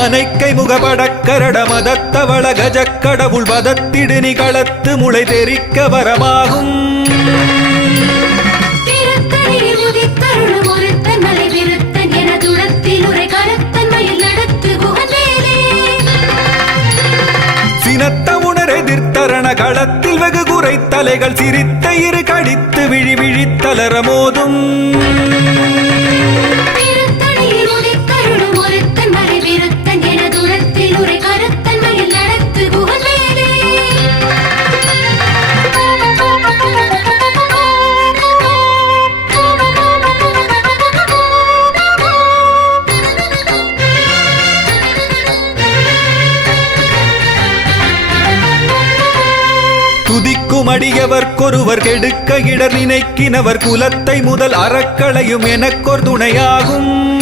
மனைக்கை முகபடக்கரட மதத்தவள கஜக்கடவுள் வதத்திடு நிகளத்து முளை தெரிக்க வரமாகும். உணரெதிர்த்தரண களத்தில் வெகு குறை தலைகள் சிரித்த இரு கடித்து விழி விழித்தலர துதிக்கும் அடியவர்க்கொருவர் கெடுக்க இடர் நினைக்கினவர் குலத்தை முதல் அறக்களையும் எனக்கொர் துணையாகும்.